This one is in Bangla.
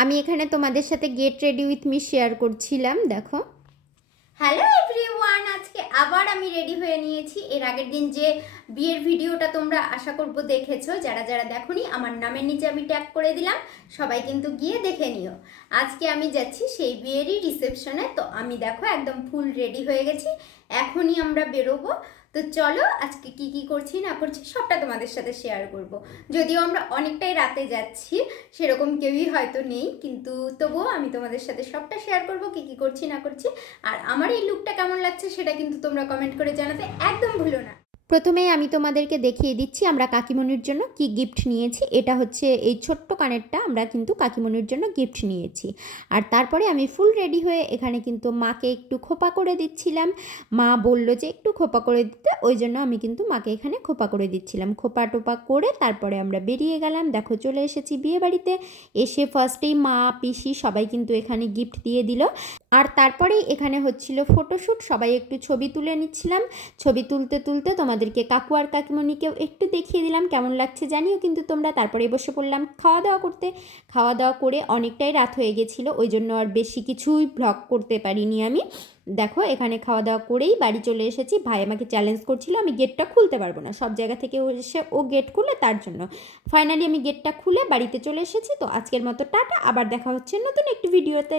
আমি এখানে তোমাদের সাথে get ready with me share করছিলাম। দেখো, হ্যালো এভরিওয়ান, আজকে আবার আমি রেডি হয়ে নিয়েছি। এর আগের দিন যে বিয়ের ভিডিওটা তোমরা আশা করব দেখেছো, যারা যারা দেখোনি আমার নামের নিচে আমি ট্যাগ করে দিলাম, সবাই কিন্তু গিয়ে দেখে নিও। আজকে আমি যাচ্ছি সেই বিয়েরই রিসেপশনে। তো আমি দেখো একদম ফুল রেডি হয়ে গেছি, এখনই আমরা বেরোবো। তো চলো আজকে কি কি করছি না করছি সবটা তোমাদের সাথে শেয়ার করব। যদিও আমরা অনেকটাই রাতে যাচ্ছি, সেরকম কেউই হয়তো নেই, কিন্তু তবুও আমি তোমাদের সাথে সবটা শেয়ার করব, কি কি করছি না করছি। আর আমার এই লুকটা কেমন লাগছে সেটা কিন্তু তোমরা কমেন্ট করে জানাতে একদম ভুলো না। প্রথমেই আমি তোমাদেরকে দেখিয়ে দিচ্ছি আমরা কাকিমণির জন্য কি গিফট নিয়েছি। এটা হচ্ছে এই ছোট্ট কানেরটা, আমরা কিন্তু কাকিমণির জন্য গিফট নিয়েছি। আর তারপরে আমি ফুল রেডি হয়ে এখানে কিন্তু মাকে একটু খোপা করে দিচ্ছিলাম। মা বললো যে একটু খোপা করে দিতে, ওই জন্য আমি কিন্তু মাকে এখানে খোপা করে দিচ্ছিলাম। খোপা টোপা করে তারপরে আমরা বেরিয়ে গেলাম। দেখো চলে এসেছি বিয়ে বাড়িতে। এসে ফার্স্টেই মা পিসি সবাই কিন্তু এখানে গিফট দিয়ে দিল। আর তারপরেই এখানে হচ্ছিল ফটোশ্যুট, সবাই একটু ছবি তুলে নিচ্ছিলাম। ছবি তুলতে তুলতে তোমাদেরকে কাকু আর কাকিমণিকেও একটু দেখিয়ে দিলাম, কেমন লাগছে জানিও কিন্তু তোমরা। তারপরে বসে পড়লাম খাওয়া দাওয়া করতে। খাওয়া দাওয়া করে অনেকটাই রাত হয়ে গেছিলো, ওই জন্য আর বেশি কিছুই ব্লগ করতে পারিনি আমি। দেখো এখানে খাওয়া দাওয়া করেই বাড়ি চলে এসেছি। ভাই আমাকে চ্যালেঞ্জ করছিল আমি গেটটা খুলতে পারবো না, সব জায়গা থেকে এসে ও গেট খুলে, তার জন্য ফাইনালি আমি গেটটা খুলে বাড়িতে চলে এসেছি। তো আজকের মতো টাটা, আবার দেখা হচ্ছে নতুন একটি ভিডিওতে।